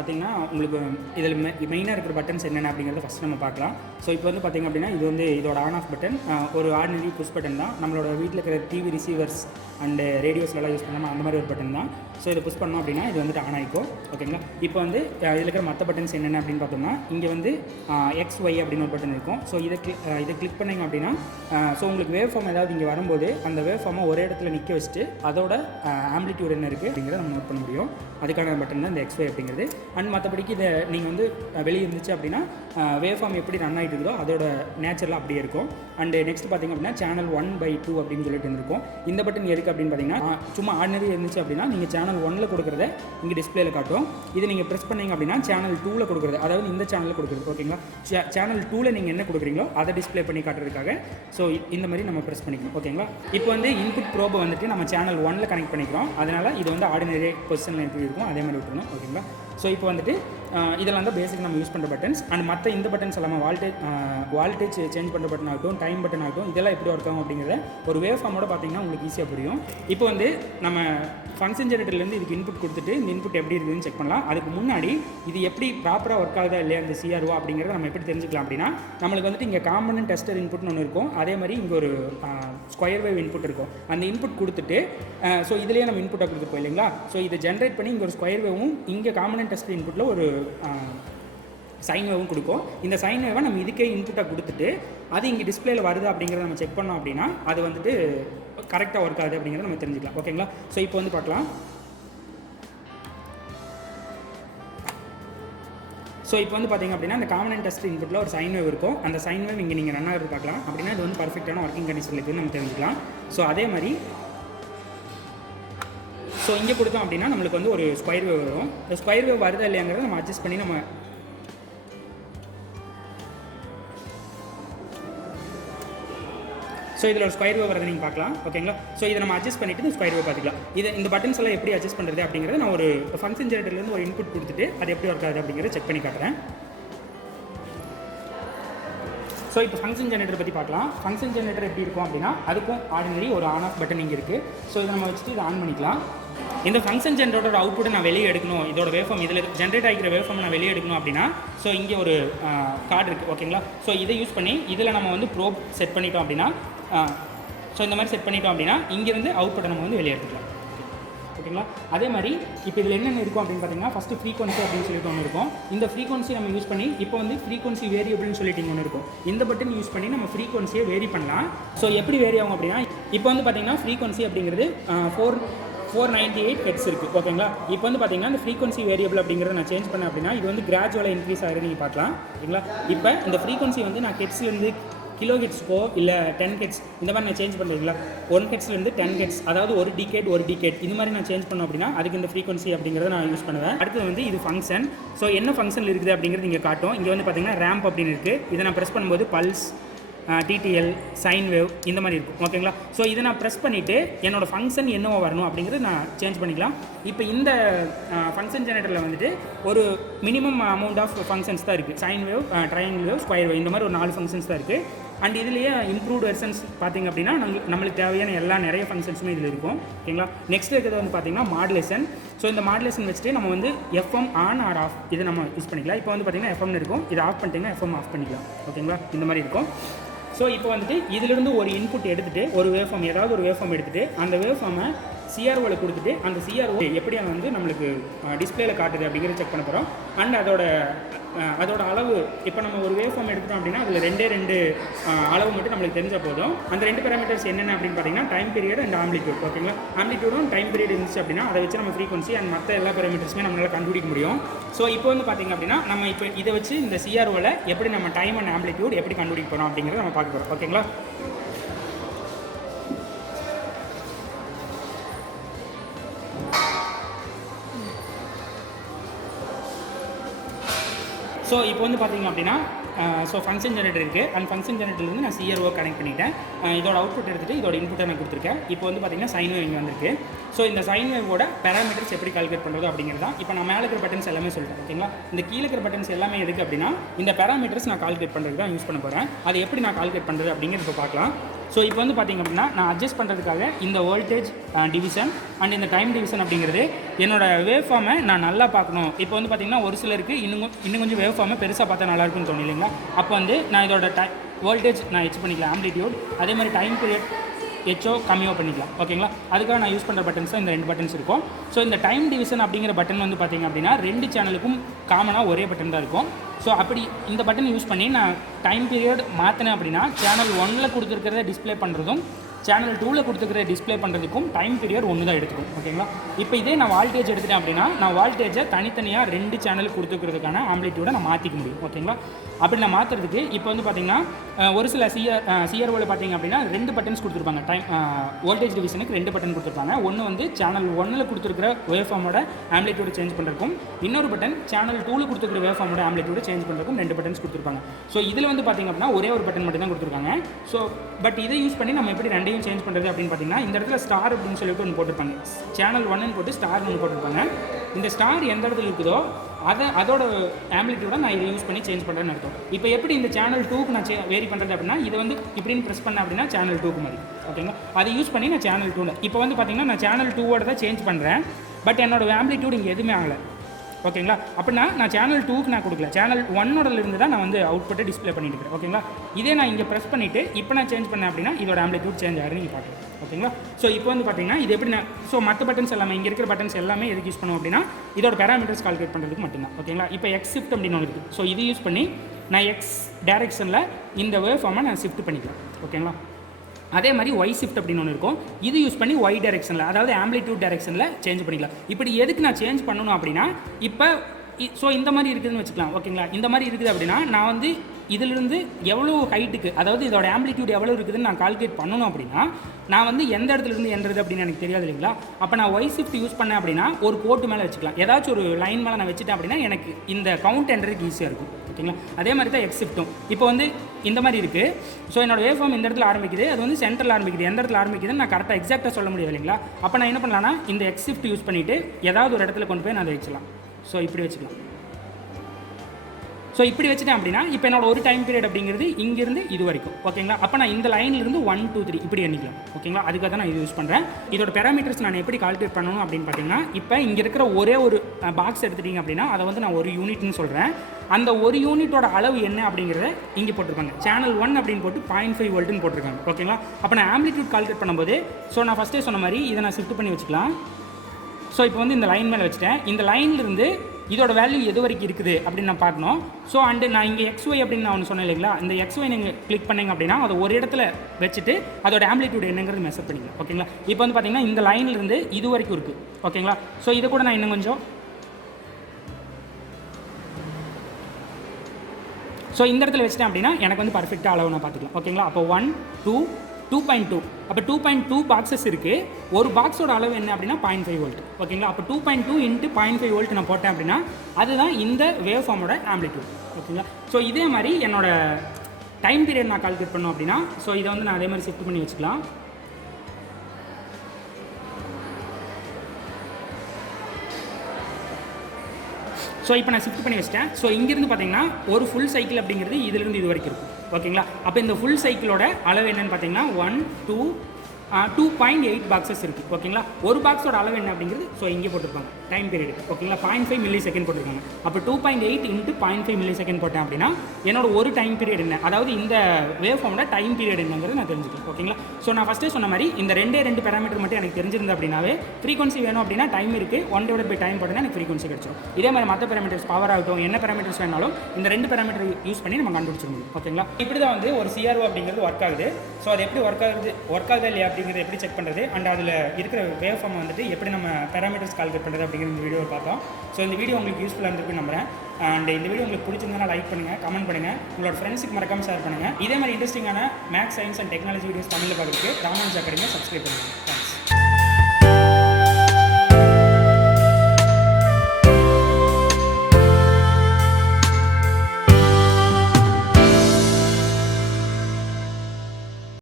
பார்த்தீங்கன்னா உங்களுக்கு இதில் மெயினாக இருக்கிற பட்டன்ஸ் என்னென்ன அப்படிங்கிறத ஃபஸ்ட் நம்ம பார்க்கலாம். ஸோ இப்போ வந்து பார்த்திங்க அப்படின்னா இது வந்து இதோட ஆன் ஆஃப் பட்டன் ஒரு ஆர்டினரி புஷ் பட்டன் தான். நம்மளோட வீட்டில் இருக்கிற டிவி ரிசீவர்ஸ் அண்டு ரேடியோஸ்லாம் யூஸ் பண்ணாமல் அந்த மாதிரி ஒரு பட்டன் தான். ஸோ இதை புஷ் பண்ணோம் அப்படின்னா இது வந்துட்டு ஆன் ஆகிக்கும். ஓகேங்களா. இப்போ வந்து இதில் இருக்கிற மற்ற பட்டன்ஸ் என்னென்ன அப்படின்னு பார்த்தோம்னா இங்கே வந்து XY அப்படின்னு ஒரு பட்டன் இருக்கும். ஸோ இதை கிளிக் பண்ணிங்க அப்படின்னா ஸோ உங்களுக்கு வேவ் ஃபார்ம் ஏதாவது இங்கே வரும்போது அந்த வேவ் ஃபார்மை ஒரே இடத்துல நிற்க வச்சுட்டு அதோட ஆம்பிளிட்யூட் என்ன இருக்குது அப்படிங்கிறத நம்ம நோட் பண்ண முடியும். அதுக்கான பட்டன் தான் இந்த XY அப்படிங்கிறது. அண்ட் மற்றபடிக்கு இதை நீங்கள் வந்து வெளியே இருந்துச்சு அப்படின்னா வேவ் ஃபார்ம் எப்படி ரன் ஆகிட்டு இருக்குதோ அதோட நேச்சரில் அப்படியே இருக்கும். அண்டு நெக்ஸ்ட் பார்த்திங்க அப்படின்னா சேனல் 1/2 அப்படின்னு சொல்லிட்டு இருக்கும். இந்த பட்டன் எதுக்கு அப்படின்னு பார்த்தீங்கன்னா சும்மா ஆர்டினரி இருந்துச்சு அப்படின்னா நீங்கள் சேனல் 1ல் கொடுக்குறத இங்கே டிஸ்பிளேல காட்டும். இது நீங்கள் ப்ரெஸ் பண்ணிங்க அப்படின்னா சேனல் 2ல் கொடுக்குறது, அதாவது இந்த சேனலில் கொடுக்குறது. ஓகேங்களா. சேனல் 2ல் நீங்கள் என்ன கொடுக்குறீங்களோ அதை டிஸ்பிளே பண்ணி காட்டுறதுக்காக ஸோ இந்த மாதிரி நம்ம ப்ரெஸ் பண்ணிக்கணும். ஓகேங்களா. இப்போ வந்து இன்புட் ப்ரோபை வந்துட்டு நம்ம சேனல் 1ல் கனெக்ட் பண்ணிக்கிறோம். அதனால் இது வந்து ஆர்டினரி பொசிஷனில் எப்படி இருக்கும் அதே மாதிரி விட்டுருணும். ஓகேங்களா. ஸோ இப்போ வந்துட்டு இதெல்லாம் தான் பேசிக் நம்ம யூஸ் பண்ணுற பட்டன்ஸ். அண்ட் மற்ற இந்த பட்டன்ஸ் எல்லாமே வால்டேஜ் சேஞ்ச் பண்ணுற பட்டன் ஆகட்டும், டைம் பட்டன் ஆகட்டும், இதெல்லாம் எப்படி ஒர்க் ஆகும் அப்படிங்கிறத ஒரு வேவ் ஃபார்மோட பார்த்தீங்கன்னா உங்களுக்கு ஈஸியாக புரியும். இப்போ வந்து நம்ம ஃபங்க்ஷன் ஜெனரேட்டர்லேருந்து இதுக்கு இன்புட் கொடுத்துட்டு இந்த இன்புட் எப்படி இருக்குதுன்னு செக் பண்ணலாம். அதுக்கு முன்னாடி இது எப்படி ப்ராப்பராக ஒர்க் ஆகுதா இல்லையா இந்த CRO அப்படிங்கிறத நம்ம எப்படி தெரிஞ்சுக்கலாம் அப்படின்னா நம்மளுக்கு வந்துட்டு இங்கே காம்பனன்ட் டெஸ்டர் இன்புட்னு ஒன்று இருக்கும். அதே மாதிரி இங்கே ஒரு ஸ்கொயர் வேவ் இன்புட் இருக்கும். அந்த இன்புட் கொடுத்துட்டு ஸோ இதுலேயே நம்ம இன்புட்டாக கொடுத்துருப்போம் இல்லைங்களா. ஸோ இதை ஜென்ரேட் பண்ணி இங்கே ஒரு ஸ்கொயர் வேவும் இங்கே காம்பனன்ட் டெஸ்டர் இன்புட்டில் ஒரு சைன் வேவும் கொடுக்கும். இந்த சைன் வேவை நம்ம இதுக்கே இன்புட்டாக கொடுத்துட்டு அது இங்கே டிஸ்பிளேல வருது அப்படிங்கிறத நம்ம செக் பண்ணோம் அப்படின்னா அது வந்துட்டு கரெக்டாக ஒர்க் ஆகுது அப்படிங்கிறத நம்ம தெரிஞ்சுக்கலாம். ஓகேங்களா. ஸோ இப்போ வந்து பார்க்கலாம். ஸோ இப்போ வந்து பார்த்திங்க அப்படின்னா அந்த காம்பனன்ட் டெஸ்ட் இன்புட்டில் ஒரு சைன் வேவ் இருக்கும். அந்த சைன் வேவ் இங்கே நீங்கள் ரன் ஆகிறது பார்க்கலாம். அப்படின்னா இது வந்து பர்ஃபெக்டான ஒர்க்கிங் கண்டிஷனில் இருக்குதுன்னு நம்ம தெரிஞ்சுக்கலாம். ஸோ அதே மாதிரி ஸோ இங்கே கொடுத்தோம் அப்படின்னா நம்மளுக்கு வந்து ஒரு ஸ்கொயர் வேவ் வரும். இந்த ஸ்கொயர் வேவ் வருதா இல்லையாங்கிறத நம்ம அட்ஜஸ்ட் பண்ணி நம்ம ஸோ இதில் ஒரு ஸ்கொயர் வேவ் வரதை நீங்கள் பார்க்கலாம். ஓகேங்களா. ஸோ இதை நம்ம அட்ஜஸ்ட் பண்ணிவிட்டு இந்த ஸ்கொயர் வேவ் பார்த்துக்கலாம். இந்த பட்டன்ஸ் எல்லாம் எப்படி அட்ஜஸ்ட் பண்ணுறது அப்படிங்கிறத நான் ஒரு ஃபங்க்ஷன் ஜெனரேட்டர்லேருந்து ஒரு இன்புட் கொடுத்துட்டு அது எப்படி ஒர்க் ஆகுது அப்படிங்கிறத செக் பண்ணி காட்டுறேன். ஸோ இப்போ ஃபங்க்ஷன் ஜெனரேட்டர் பற்றி பார்க்கலாம். ஃபங்க்ஷன் ஜெனரேட்டர் எப்படி இருக்கும் அப்படின்னா அதுக்கும் ஆர்டினரி ஒரு ஆன் ஆஃப் பட்டன் இங்கே இருக்குது. ஸோ இதை நம்ம வச்சுட்டு இதை ஆன் பண்ணிக்கலாம். இந்த ஃபங்க்ஷன் ஜெனரேட்டரோட அவுட்புட்டை நான் வெளியே எடுக்கணும், இதோட வேவ்ஃபார்ம் இதில் ஜென்ரேட் ஆகிக்கிற வேவ்ஃபார்ம் நான் வெளியே எடுக்கணும் அப்படின்னா ஸோ இங்கே ஒரு கார்டு இருக்குது. ஓகேங்களா. ஸோ இதை யூஸ் பண்ணி இதில் நம்ம வந்து ப்ரோப் செட் பண்ணிட்டோம் அப்படின்னா ஸோ இந்த மாதிரி செட் பண்ணிட்டோம் அப்படின்னா இங்கேருந்து அவுட்புட்டை நம்ம வந்து வெளியே எடுத்துக்கலாம். ஓகேங்களா. அதே மாதிரி இப்போ இதில் என்னென்ன இருக்கும் அப்படின்னு பார்த்தீங்கன்னா ஃபஸ்ட்டு ஃப்ரீக்வன்சி அப்படின்னு சொல்லிட்டு ஒன்று இருக்கும். இந்த ஃப்ரீக்வன்சி நம்ம யூஸ் பண்ணி இப்போ வந்து ஃப்ரீக்வன்சி வேரியபிள்னு சொல்லிட்டு ஒன்று இருக்கும். இந்த பட்டன் யூஸ் பண்ணி நம்ம ஃப்ரீக்வன்சியை வேரி பண்ணலாம். ஸோ எப்படி வேரி ஆகும் அப்படின்னா இப்போ வந்து பார்த்தீங்கன்னா ஃப்ரீக்வன்சி அப்படிங்கிறது 498 ஹெட்ஸ் இருக்குது. ஓகேங்களா. இப்போ வந்து பார்த்தீங்கன்னா இந்த ஃப்ரீக்வன்சி வேரியபிள் அப்படிங்கிறத நான் சேஞ்ச் பண்ணேன் அப்படின்னா இது வந்து கிராஜுவலாக இன்க்ரீஸ் ஆகிடும் நீங்கள் பார்க்கலாம். ஓகேங்களா. இப்போ இந்த ஃப்ரீக்வன்சி வந்து நான் ஹெட்ஸ்லேருந்து கிலோ ஹெட்ஸ்க்கோ இல்லை 10 ஹெட்ஸ் இந்த மாதிரி நான் சேஞ்ச் பண்ணுறீங்களா 1 ஹெட்ஸ்லேருந்து 10 ஹெட்ஸ் அதாவது ஒரு டிகேட் இந்த மாதிரி நான் சேஞ்ச் பண்ணோம் அப்படின்னா அதுக்கு இந்த ஃப்ரீக்வன்சி அப்படிங்கிறத நான் யூஸ் பண்ணுவேன். அடுத்து வந்து இது ஃபங்க்ஷன். ஸோ என்ன ஃபங்க்ஷனில் இருக்குது அப்படிங்கிறது இங்கே காட்டும். இங்கே வந்து பார்த்தீங்கன்னா ரேம்ப் அப்படின்னு இருக்குது. இதை நான் ப்ரெஸ் பண்ணும்போது பல்ஸ், TTL, சைன் வேவ் இந்த மாதிரி இருக்கும். ஓகேங்களா. ஸோ இதை நான் ப்ரெஸ் பண்ணிவிட்டு என்னோடய ஃபங்க்ஷன் என்னவோ வரணும் அப்படிங்கிறது நான் சேஞ்ச் பண்ணிக்கலாம். இப்போ இந்த ஃபங்க்ஷன் ஜெனரேட்டரில் வந்துட்டு ஒரு மினிமம் அமௌண்ட் ஆஃப் ஃபங்க்ஷன்ஸ் தான் இருக்குது. Sine wave, triangle wave, square wave இந்த மாதிரி ஒரு 4 ஃபங்க்ஷன்ஸ் தான் இருக்குது. அண்ட் இதுலேயே இம்ப்ரூவ்ட் வெர்ஷன்ஸ் பார்த்திங்க அப்படின்னா நம்மளுக்கு தேவையான நிறைய ஃபங்க்ஷன்ஸுமே இதில் இருக்கும். ஓகேங்களா. நெக்ஸ்ட் இருக்கிறது வந்து பார்த்திங்கன்னா மாடுலேஷன். ஸோ இந்த மாடுலேஷன் வச்சுட்டு நம்ம வந்து FM ஆன் ஆர் ஆஃப் இதை நம்ம யூஸ் பண்ணிக்கலாம். இப்போ வந்து பார்த்திங்கன்னா FMனு இருக்கும். இதை ஆஃப் பண்ணிட்டிங்கன்னா FM ஆஃப் பண்ணிக்கலாம். ஓகேங்களா. இந்த மாதிரி இருக்கும். ஸோ இப்போ வந்துட்டு இதிலிருந்து ஒரு இன்புட் எடுத்துகிட்டு ஒரு வேவ்ஃபார்ம் ஏதாவது ஒரு வேவ்ஃபார்ம் எடுத்துகிட்டு அந்த வேவ்ஃபார்மை CROவில் கொடுத்துட்டு அந்த CRO எப்படி வந்து நம்மளுக்கு டிஸ்பிளேல காட்டுது அப்படிங்கிறத செக் பண்ண போகிறோம். அண்ட் அதோட அளவு இப்போ நம்ம ஒரு வேவ்ஃபார்ம் எடுத்துட்டோம் அப்படின்னா அதில் 2 அளவு மட்டும் நம்மளுக்கு தெரிஞ்சால் போதும். அந்த 2 பேராமீட்டர்ஸ் என்னென்ன அப்படின்னு பார்த்தீங்கன்னா டைம் பீரியட் அண்ட் ஆம்பிளிட்யூட். ஓகேங்களா. ஆம்பிளிட்யூடும் டைம் பீரியட் இருந்துச்சு அப்படின்னா அதை வச்சு நம்ம ஃப்ரீக்வன்சி அண்ட் மற்ற எல்லா பேராமீட்டர்ஸுமே நம்மளால் கண்டுபிடிக்க முடியும். ஸோ இப்போ வந்து பார்த்திங்க அப்படின்னா நம்ம இப்போ இதை வச்சு இந்த CROவில் எப்படி நம்ம டைம் அண்ட் ஆம்பிளிட்யூட் எப்படி கண்டுபிடிக்க போகிறோம் அப்படிங்கிறத நம்ம பார்க்க போகிறோம். ஓகேங்களா. ஸோ இப்போ வந்து பார்த்திங்க அப்படின்னா ஸோ ஃபங்க்ஷன் ஜெனரேட்டர் இருக்குது. அண்ட் ஃபங்க்ஷன் ஜெனரேட்டர்லேருந்து நான் CRO கனெக்ட் பண்ணிட்டேன். இதோட அவுட்புட் எடுத்துகிட்டு இதோட இன்புட்டை நான் கொடுத்துருக்கேன். இப்போ வந்து பார்த்திங்கன்னா சைன் வேவ் இங்கே வந்திருக்கு. ஸோ இந்த சைன் வேவோட பேராமீட்டர்ஸ் எப்படி கால்குலேட் பண்ணுறது அப்படிங்கிறது தான் இப்போ நான் மேலே இருக்கிற பட்டன்ஸ் எல்லாமே சொல்லிட்டேன். ஓகேங்களா. இந்த கீழே இருக்கிற பட்டன்ஸ் எல்லாமே எதுக்கு அப்படின்னா இந்த பேராமீட்டர்ஸ் நான் கால்குலேட் பண்ணுறது தான் யூஸ் பண்ண போகிறேன். அது எப்படி நான் கால்குலேட் பண்ணுறது அப்படிங்கிறது இப்போ பார்க்கலாம். ஸோ இப்போ வந்து பார்த்திங்க அப்படின்னா நான் அட்ஜஸ்ட் பண்ணுறதுக்காக இந்த வோல்டேஜ் டிவிஷன் அண்ட் இந்த டைம் டிவிஷன் அப்படிங்கிறது என்னோடய வேவ் ஃபார்மை நான் நல்லா பார்க்கணும். இப்போ வந்து பார்த்திங்கன்னா ஒரு சிலருக்கு இன்னும் கொஞ்சம் வேவ் ஃபார்மை பெருசாக பார்த்தா நல்லாயிருக்குன்னு தோணும் இல்லைங்களா? அப்போ வந்து நான் இதோட வோல்டேஜ் நான் ஹெச் பண்ணிக்கலாம், ஆம்ப்ளிடியூட், அதே மாதிரி டைம் பீரியட் ஹெச்சோ கம்மியோ பண்ணிக்கலாம். ஓகேங்களா? அதுக்காக நான் யூஸ் பண்ணுற பட்டன்ஸ் தான் இந்த 2 பட்டன்ஸ் இருக்கும். ஸோ இந்த டைம் டிவிஷன் அப்படிங்கிற பட்டன் வந்து பார்த்திங்க அப்படின்னா 2 சேனலுக்கும் காமனாக ஒரே பட்டன் தான் இருக்கும். ஸோ அப்படி இந்த பட்டன் யூஸ் பண்ணி நான் டைம் பீரியட் மாற்றினேன் அப்படின்னா சேனல் 1ல் கொடுத்துருக்கிறத டிஸ்பிளே பண்ணுறதும் சேனல் 2ல் கொடுத்துருக்கிற டிஸ்பிளே பண்ணுறதுக்கும் டைம் பீரியட் ஒன்று தான் எடுத்துக்கும். ஓகேங்களா? இப்போ இதே நான் வால்டேஜ் எடுத்துட்டேன் அப்படின்னா நான் வால்டேஜை தனித்தனியாக 2 சேனல் கொடுத்துக்கிறதுக்கான ஆம்ப்ளிடியூடை நான் மாற்றிக்க முடியும். ஓகேங்களா? அப்படி நான் மாற்றுறதுக்கு இப்போ வந்து பார்த்திங்கன்னா ஒரு சில சிஆர்ஓவில் பார்த்திங்க அப்படின்னா 2 பட்டன்ஸ் கொடுத்துருப்பாங்க. டைம் வோல்டேஜ் டிவிஷனுக்கு 2 பட்டன் கொடுத்துருப்பாங்க. ஒன்று வந்து சேனல் 1ல் கொடுத்துருக்கிற வேவ் ஃபார்மோட ஆம்ப்ளிடியூட் சேஞ்ச் பண்ணுறதுக்கும், இன்னொரு பட்டன் சேனல் 2ல் கொடுத்துருக்கிற வேவ் ஃபார்மோட ஆம்ப்ளிடியூட் சேஞ்ச் பண்ணுறதுக்கும் 2 பட்டன்ஸ் கொடுத்துருப்பாங்க. ஸோ இதில் வந்து பார்த்திங்க அப்படின்னா ஒரே ஒரு பட்டன் மட்டும் தான் கொடுத்துருக்காங்க. ஸோ பட் இதை யூஸ் பண்ணி நம்ம எப்படி ரெண்டையும் சேஞ்ச் பண்ணுறது அப்படின்னு பார்த்தீங்கன்னா இந்த இடத்துல ஸ்டார் அப்படின்னு சொல்லிட்டு ஒன்று போட்டிருப்பாங்க. சேனல் 1ன்னு போட்டு ஸ்டார் ஒன்று போட்டிருப்பாங்க. இந்த ஸ்டார் எந்த இடத்துல இருக்குதோ அதோட ஆம்ப்ளிடியூட நான் இதை யூஸ் பண்ணி சேஞ்ச் பண்ணுறேன்னு அர்த்தம். இப்போ எப்படி இந்த சேனல் 2க்கு நான் வேரி பண்ணுறது அப்படின்னா இதை வந்து இப்படின்னு ப்ரெஸ் பண்ணேன் அப்படின்னா சேனல் 2க்கு மாதிரி. ஓகேங்களா? அதை யூஸ் பண்ணி நான் சேனல் 2ல இப்போ வந்து பார்த்திங்கன்னா நான் சேனல் 2ஓட தான் சேஞ்ச் பண்ணுறேன். பட் என்னோட ஆம்ப்ளிடியூட் இங்கே எதுவுமே ஆகலை. ஓகேங்களா? அப்படின்னா நான் சேனல் 2க்கு நான் கொடுக்கல, சேனல் 1ஓடலேருந்து தான் நான் வந்து அவுட்புட்டை டிஸ்பிளே பண்ணிட்டு இருக்கேன். ஓகேங்களா? இதே நான் இங்கே ப்ரெஸ் பண்ணிவிட்டு இப்போ நான் சேஞ்ச் பண்ணேன் அப்படின்னா இதோட ஆம்ப்ளிடியூட் சேஞ்ச் ஆகுதுன்னு நீங்கள் பார்க்கலாம். ஓகேங்களா? ஸோ இப்போ வந்து பார்த்தீங்கன்னா இது எப்படி மற்ற பட்டன்ஸ் எல்லாமே இங்கே இருக்கிற பட்டன்ஸ் எல்லாமே எதுக்கு யூஸ் பண்ணுவோம் அப்படின்னா இதோட பேராமீட்டர்ஸ் கால்குலேட் பண்ணுறதுக்கு மட்டும்தான். ஓகேங்களா? இப்போ எக்ஸ் ஷிஃப்ட் அப்படின்னு ஒன்று இருக்குது. ஸோ இது யூஸ் பண்ணி நான் எக்ஸ் டைரெக்ஷனில் இந்த வேவ் ஃபார்மை நான் ஷிஃப்ட் பண்ணிக்கலாம். ஓகேங்களா? அதே மாதிரி ஒய் ஷிஃப்ட் அப்படின்னு ஒன்று இருக்கும். இது யூஸ் பண்ணி ஒய் டைரெக்ஷனில், அதாவது ஆம்ப்ளிடியூட் டைரெக்ஷனில் சேஞ்ச் பண்ணிக்கலாம். இப்படி எதுக்கு நான் சேஞ்ச் பண்ணணும் அப்படின்னா இப்போ ஸோ இந்த மாதிரி இருக்குதுன்னு வச்சுக்கலாம். ஓகேங்களா? இந்த மாதிரி இருக்குது அப்படின்னா நான் வந்து இதிலிருந்து எவ்வளோ ஹைட்டுக்கு, அதாவது இதோட ஆம்ப்ளிடியூட் எவ்வளோ இருக்குதுன்னு நான் கால்குலேட் பண்ணணும் அப்படின்னா நான் வந்து எந்த இடத்துலேருந்து என்றது அப்படின்னு எனக்கு தெரியாது இல்லைங்களா? அப்போ நான் ஒய் ஷிஃப்ட் யூஸ் பண்ணேன் அப்படின்னா ஒரு கோட்டு மேலே வச்சுக்கலாம். ஏதாச்சும் ஒரு லைன் மேலே நான் வச்சுட்டேன் அப்படின்னா எனக்கு இந்த கவுண்ட் என்றதுக்கு ஈஸியாக இருக்கும். ஓகேங்களா? அதே மாதிரி தான் எக்ஸ் ஷிஃப்ட்டும் இப்போ வந்து இந்த மாதிரி இருக்குது. ஸோ என்னோட வேவ் ஃபார்ம் இந்த இடத்துல ஆரம்பிக்குது, அது வந்து சென்டரில் ஆரம்பிக்குது. எந்த இடத்துல ஆரம்பிக்குதுன்னு நான் கரெக்டாக எக்ஸாக்டாக சொல்ல முடியாது இல்லைங்களா? அப்போ நான் என்ன பண்ணலான்னா இந்த எக்ஸ் ஷிஃப்ட் யூஸ் பண்ணிவிட்டு ஏதாவது ஒரு இடத்துல கொண்டு போய் நான் அதை வச்சுக்கலாம். ஸோ இப்படி வச்சுக்கலாம். ஸோ இப்படி வச்சுட்டேன் அப்படின்னா இப்போ என்னோட ஒரு டைம் பீரியட் அப்படிங்கிறது இங்கேருந்து இது வரைக்கும். ஓகேங்களா? அப்போ நான் இந்த லைன்லேருந்து 1 2 3 இப்படி எண்ணிக்கலாம். ஓகேங்களா? அதுக்காக தான் நான் இது யூஸ் பண்ணுறேன். இதோட பேராமீட்டர்ஸ் நான் எப்படி கால்குலேட் பண்ணணும் அப்படின்னு பார்த்தீங்கன்னா இப்போ இங்கே இருக்கிற ஒரே ஒரு பாக்ஸ் எடுத்துட்டிங்க அப்படின்னா அதை வந்து நான் ஒரு யூனிட்னு சொல்கிறேன். அந்த ஒரு யூனிட்டோட அளவு என்ன அப்படிங்கிறத இங்கே போட்டிருக்காங்க. சேனல் 1 அப்படின்னு போட்டு 0.5 வோல்ட்னு போட்டிருக்காங்க. ஓகேங்களா? அப்போ நான் ஆம்ப்ளிடியூட் கால்குலேட் பண்ணும்போது நான் ஃபஸ்ட்டே சொன்ன மாதிரி இதை நான் ஷிஃப்ட் பண்ணி வச்சுக்கலாம். ஸோ இப்போ வந்து இந்த லைன் மேலே வச்சுட்டேன். இந்த லைன்லேருந்து இதோட வேல்யூ எது வரைக்கும் இருக்குது அப்படின்னு நான் பார்க்கணும். ஸோ அண்டு நான் இங்கே XY அப்படின்னு நான் ஒன்று சொன்னேன் இல்லைங்களா? இந்த XY நீங்கள் கிளிக் பண்ணிங்க அப்படின்னா அதை ஒரு இடத்துல வச்சுட்டு அதோட ஆம்ப்ளிடியூட் என்னங்கிறது மெஷர் பண்ணிக்கலாம். ஓகேங்களா? இப்போ வந்து பார்த்தீங்கன்னா இந்த லைன்லேருந்து இது வரைக்கும் இருக்குது. ஓகேங்களா? ஸோ இதை கூட நான் இன்னும் கொஞ்சம் இந்த இடத்துல வச்சிட்டேன் அப்படின்னா எனக்கு வந்து பர்ஃபெக்டாக அளவு நான் பார்த்துக்கலாம். ஓகேங்களா? அப்போ 1 2 2.2 அப்போ 2.2 பாக்ஸஸ் இருக்குது. ஒரு பாக்ஸோட அளவு என்ன அப்படின்னா 0.5 வோல்ட். ஓகேங்களா? அப்போ 2.2 × 0.5 வோல்ட் நான் போட்டேன் அப்படின்னா அதுதான் இந்த வேவ் ஃபார்மோட ஆம்ப்ளிடியூட். ஓகேங்களா? ஸோ இதே மாதிரி என்னோட டைம் பீரியட் நான் கால்குலேட் பண்ணோம் அப்படின்னா இதை வந்து நான் அதே மாதிரி ஷிஃப்ட் பண்ணி வச்சுக்கலாம். இப்போ நான் ஷிஃப்ட் பண்ணி வச்சிட்டேன். இங்கேருந்து பார்த்தீங்கன்னா ஒரு ஃபுல் சைக்கிள் அப்படிங்கிறது இதிலிருந்து இது வரைக்கும் இருக்கும். ஓகேங்களா? அப்போ இந்த ஃபுல் சைக்கிளோட அளவு என்னென்னு பார்த்தீங்கன்னா 1 2 2.8 பாக்ஸஸ் இருக்குது. ஓகேங்களா? ஒரு பாக்ஸோட அளவு என்ன அப்படிங்கிறது இங்கே போட்டிருப்பாங்க டைம் பீரியட். ஓகேங்களா? 0.5 மில்லி செகண்ட் போட்டிருக்காங்க. அப்போ 2.8 × 0.5 மில்லி செகண்ட் போட்டேன் அப்படின்னா என்னோட ஒரு டைம் பீரியட் என்ன, அதாவது இந்த வேவ் ஃபார்மோட டைம் பீரியட் என்னங்கிறது நான் தெரிஞ்சுக்கலாம். ஓகேங்களா? நான் ஃபஸ்ட்டே சொன்ன மாதிரி இந்த ரெண்டு பேராமீட்டர் மட்டும் எனக்கு தெரிஞ்சிருந்தேன் அப்படின்னாவே ஃப்ரீக்வன்சி வேணும் அப்படின்னா டைம் இருக்குது 1/by டைம் போட்டோன்னா எனக்கு ஃப்ரீக்வன்சி கிடச்சிடும். இதே மாதிரி மற்ற பேராமீட்டர்ஸ் பவர் ஆகட்டும் என்ன பேராமீட்டர்ஸ் வேணாலும் இந்த 2 பேராமீட்டர் யூஸ் பண்ணி நம்ம கண்டுபிடிச்சிட முடியும். ஓகேங்களா? இப்படி தான் வந்து ஒரு CRO அப்படிங்கிறது ஒர்க் ஆகுது. அது எப்படி ஒர்க் ஆகுதா இல்லையா அப்படிங்கிறது எப்படி செக் பண்ணுறது அண்ட் அதில் இருக்கிற வேவ் ஃபார்ம் வந்துட்டு எப்படி நம்ம பேராமீட்டர்ஸ் கால்குலேட் பண்ணுறது அப்படிங்கிற இந்த வீடியோவை பார்த்தோம். இந்த வீடியோ உங்களுக்கு யூஸ்ஃபுல்லாக இருந்திருக்குன்னு நம்புறேன். அண்ட் இந்த வீடியோ உங்களுக்கு பிடிச்சிருந்தா லைக் பண்ணுங்கள், கமெண்ட் பண்ணுங்கள், உங்களோட ஃப்ரெண்ட்ஸுக்கு மறக்காமல் ஷேர் பண்ணுங்கள். இதே மாதிரி இன்ட்ரெஸ்டிங்கான maths, science and technology videos தமிழில் பார்க்குறதுக்கு ராமானுஜா அகாடமியை சப்ஸ்கிரைப் பண்ணுங்கள்.